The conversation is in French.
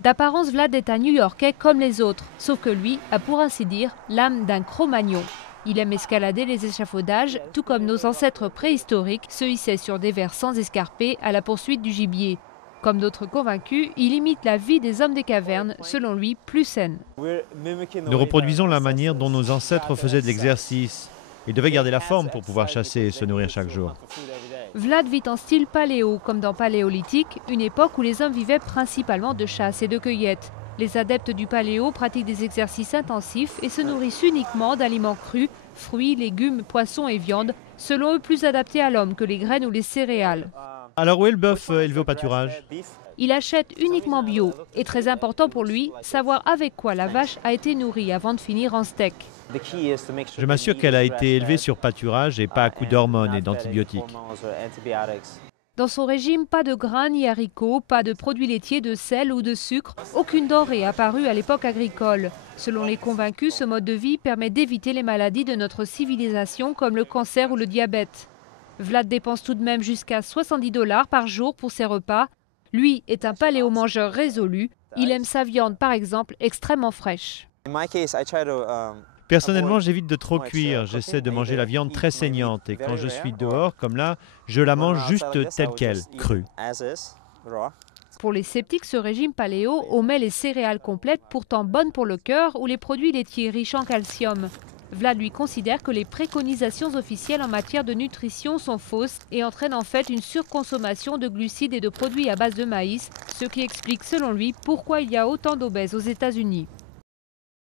D'apparence, Vlad est un New-Yorkais comme les autres, sauf que lui a pour ainsi dire l'âme d'un Cro-Magnon. Il aime escalader les échafaudages, tout comme nos ancêtres préhistoriques se hissaient sur des versants escarpés à la poursuite du gibier. Comme d'autres convaincus, il imite la vie des hommes des cavernes, selon lui plus saine. Nous reproduisons la manière dont nos ancêtres faisaient de l'exercice. Ils devaient garder la forme pour pouvoir chasser et se nourrir chaque jour. Vlad vit en style paléo, comme dans Paléolithique, une époque où les hommes vivaient principalement de chasse et de cueillette. Les adeptes du paléo pratiquent des exercices intensifs et se nourrissent uniquement d'aliments crus, fruits, légumes, poissons et viandes, selon eux plus adaptés à l'homme que les graines ou les céréales. Alors où est le bœuf élevé au pâturage? Il achète uniquement bio et très important pour lui, savoir avec quoi la vache a été nourrie avant de finir en steak. Je m'assure qu'elle a été élevée sur pâturage et pas à coups d'hormones et d'antibiotiques. Dans son régime, pas de grains ni haricots, pas de produits laitiers, de sel ou de sucre, aucune denrée apparue à l'époque agricole. Selon les convaincus, ce mode de vie permet d'éviter les maladies de notre civilisation comme le cancer ou le diabète. Vlad dépense tout de même jusqu'à 70 $ par jour pour ses repas. Lui est un paléo-mangeur résolu. Il aime sa viande, par exemple, extrêmement fraîche. Personnellement, j'évite de trop cuire. J'essaie de manger la viande très saignante. Et quand je suis dehors, comme là, je la mange juste telle qu'elle, crue. Pour les sceptiques, ce régime paléo omet les céréales complètes, pourtant bonnes pour le cœur, ou les produits laitiers riches en calcium. Vlad lui considère que les préconisations officielles en matière de nutrition sont fausses et entraînent en fait une surconsommation de glucides et de produits à base de maïs, ce qui explique selon lui pourquoi il y a autant d'obèses aux États-Unis.